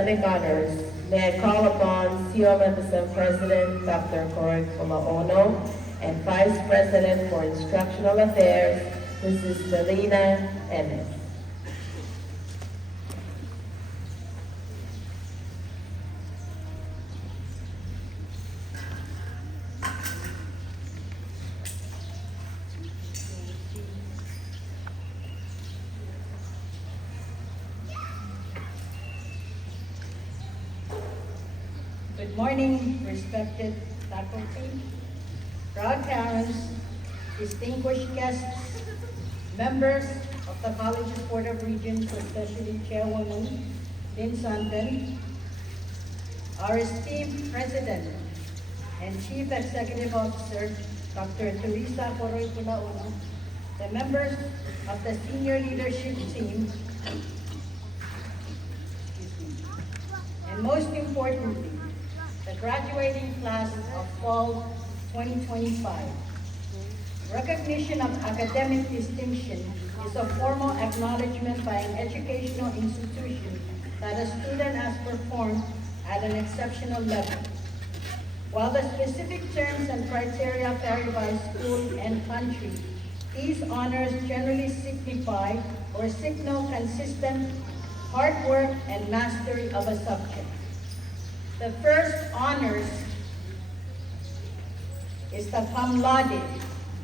academic honors, may I call upon COMFSM President Dr. Cory Kumaono and Vice President for Instructional Affairs, Mrs. Selena Ennis. Good morning, respected faculty, proud parents, distinguished guests, members of the College's Board of Regents, especially Chairwoman Lynn Santen, our esteemed President and Chief Executive Officer, Dr. Teresa Coroy Pulaono, the members of the senior leadership team, and most importantly, the graduating class of Fall 2025. Recognition of academic distinction is a formal acknowledgement by an educational institution that a student has performed at an exceptional level. While the specific terms and criteria vary by school and country, these honors generally signify or signal consistent hard work and mastery of a subject. The first honors is the cum laude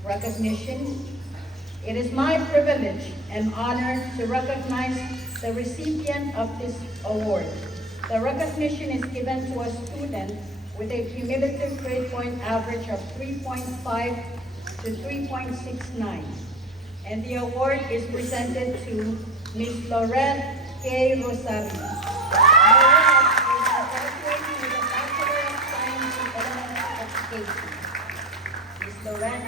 recognition. It is my privilege and honor to recognize the recipient of this award. The recognition is given to a student with a cumulative grade point average of 3.5 to 3.69. And the award is presented to Ms. Lorette K. Rosario. Ms. Lorette.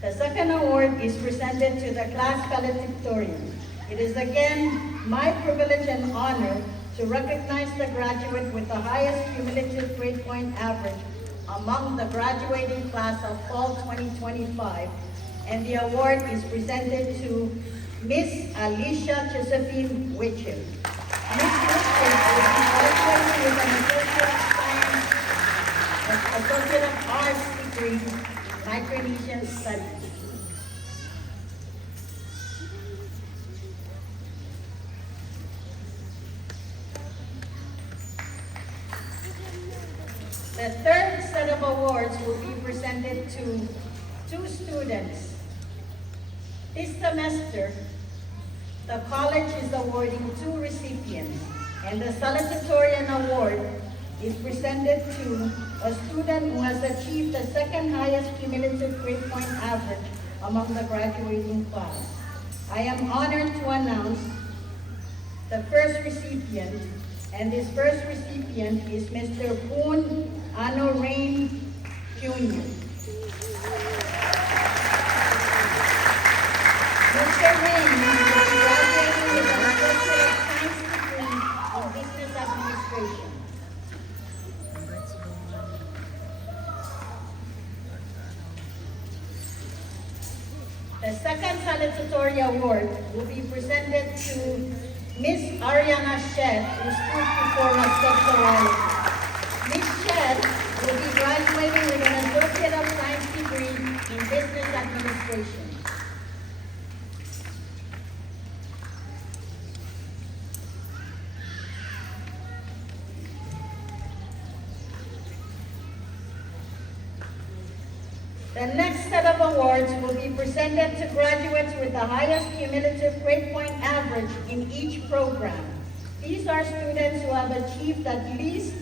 The second award is presented to the class valedictorian. It is again my privilege and honor to recognize the graduate with the highest cumulative grade point average among the graduating class of Fall 2025, and the award is presented to Miss Alicia Josephine Witcher. Miss Witcher will be graduating with an Associate of Arts degree in Micronesian Studies. The third set of awards will be presented to two students. This semester, the college is awarding two recipients, and the salutatorian award is presented to a student who has achieved the second highest cumulative grade point average among the graduating class. I am honored to announce the first recipient, and this first recipient is Mr. Boone Ano Rain Jr. Mr. Rain will be graduating with an Associate of Science degree in Business Administration. The second salutatory award will be presented to Miss Ariana Shed, who stood before us temporarily. Ms. Shed will be graduating with an Associate of Science degree in Business Administration. The next set of awards will be presented to graduates with the highest cumulative grade point average in each program. These are students who have achieved at least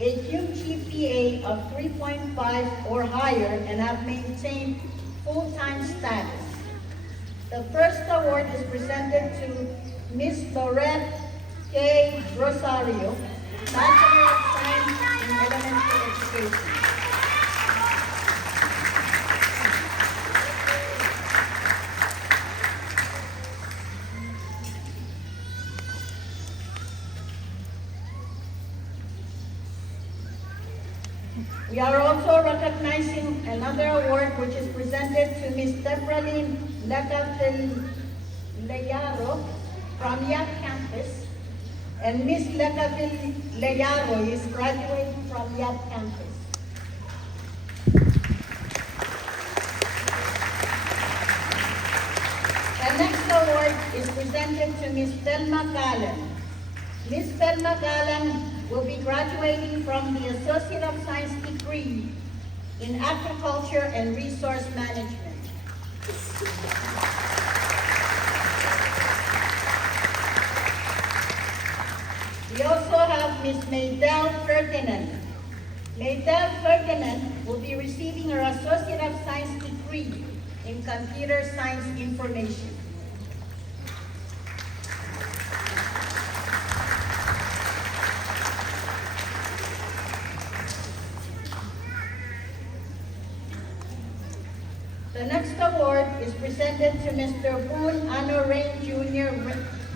a QGPA of 3.5 or higher and have maintained full-time status. The first award is presented to Ms. Lorette K. Rosario, Bachelor of Science in Elementary Education. We are also recognizing another award which is presented to Ms. Tepralyn Leyaro from YAT campus. And Ms. Leyaro is graduating from YAT campus. The next award is presented to Ms. Thelma Galan. Ms. Thelma Galan will be graduating from the Associate of Science degree in Agriculture and Resource Management. We also have Ms. Maydell Ferdinand. Maydell Ferdinand will be receiving her Associate of Science degree in Computer Science Information. The next award is presented to Mr. Boone Ano Rain Jr.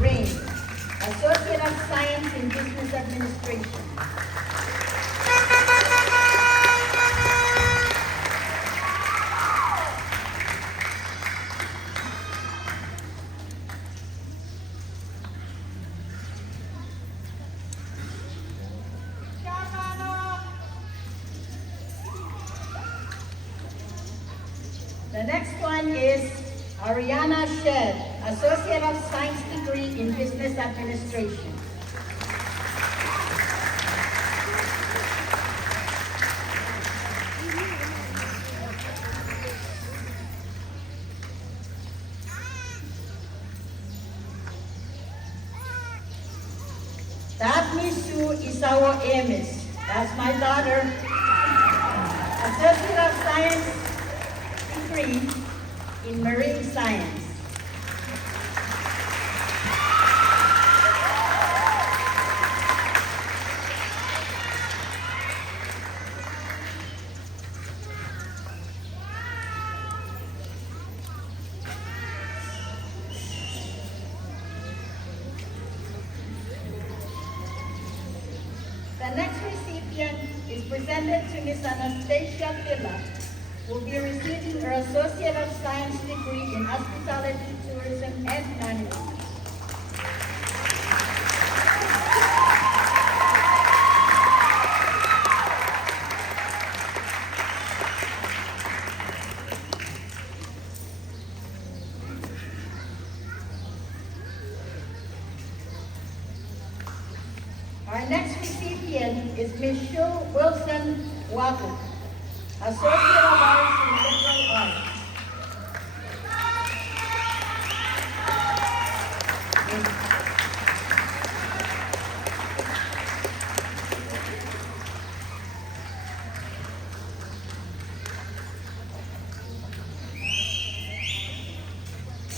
Rain, Associate of Science in Business Administration. The next one is Ariana Shed, Associate of Science degree in Business Administration. Daphne Sue Isawa Emis, that's my daughter, Associate of Science degree in Marine Science. The next recipient is presented to Ms. Anastasia Villa, who will be receiving her Associate of Science degree in Hospitality, Tourism, and Management. Our next recipient is Ms. Shul Wilson Wabu, Associate of Arts in Liberal Arts.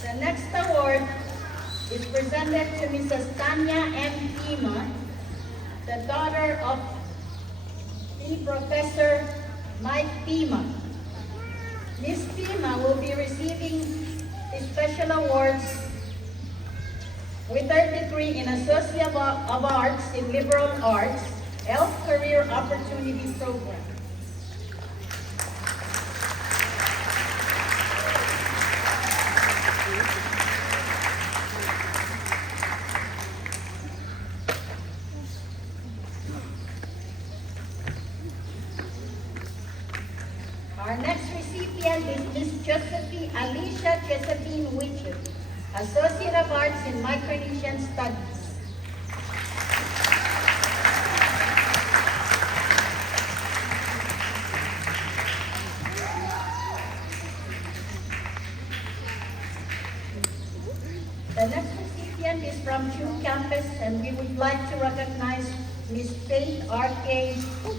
The next award is presented to Mrs. Tanya M. Tima, the daughter of the Professor Mike Pima. Ms. Pima will be receiving the special awards with her degree in Associate of Arts in Liberal Arts, Health Career Opportunity Program. Our next recipient is Ms. Alicia Josephine Witcher, Associate of Arts in Micronesian Studies. The next recipient is from Chuo campus, and we would like to recognize Ms. Faith R.K.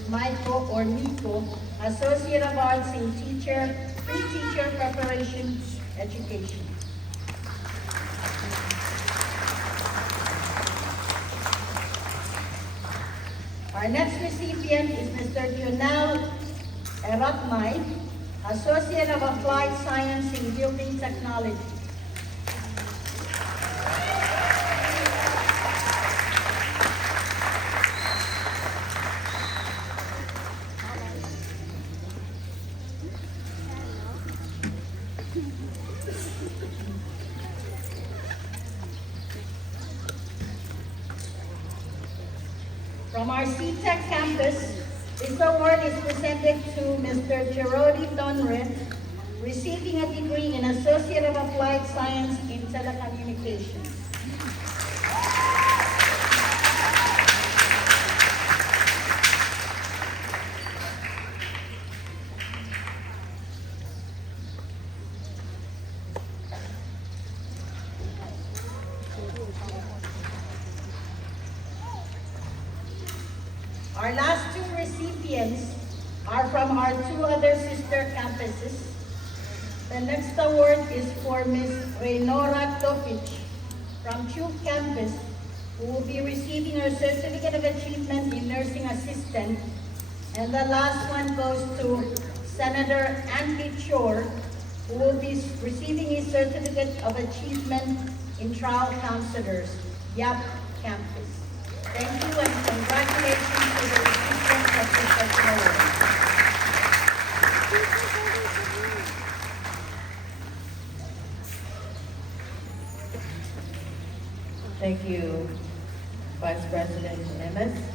Michael or Nico, Associate of Arts in Pre-Teacher Preparation Education. Our next recipient is Mr. Junel Eratmay, Associate of Applied Science in Building Technology. From our CTEC campus, this award is presented to Mr. Cherody Donret, receiving a degree in Associate of Applied Science in Telecommunications. Our last two recipients are from our two other sister campuses. The next award is for Ms. Reynora Topic from CHU campus, who will be receiving her Certificate of Achievement in Nursing Assistant. And the last one goes to Senator Andy Chor, who will be receiving his Certificate of Achievement in Trial Counselors, YAP campus. Thank you and congratulations to the recipients of this special award. Thank you, Vice President Emes.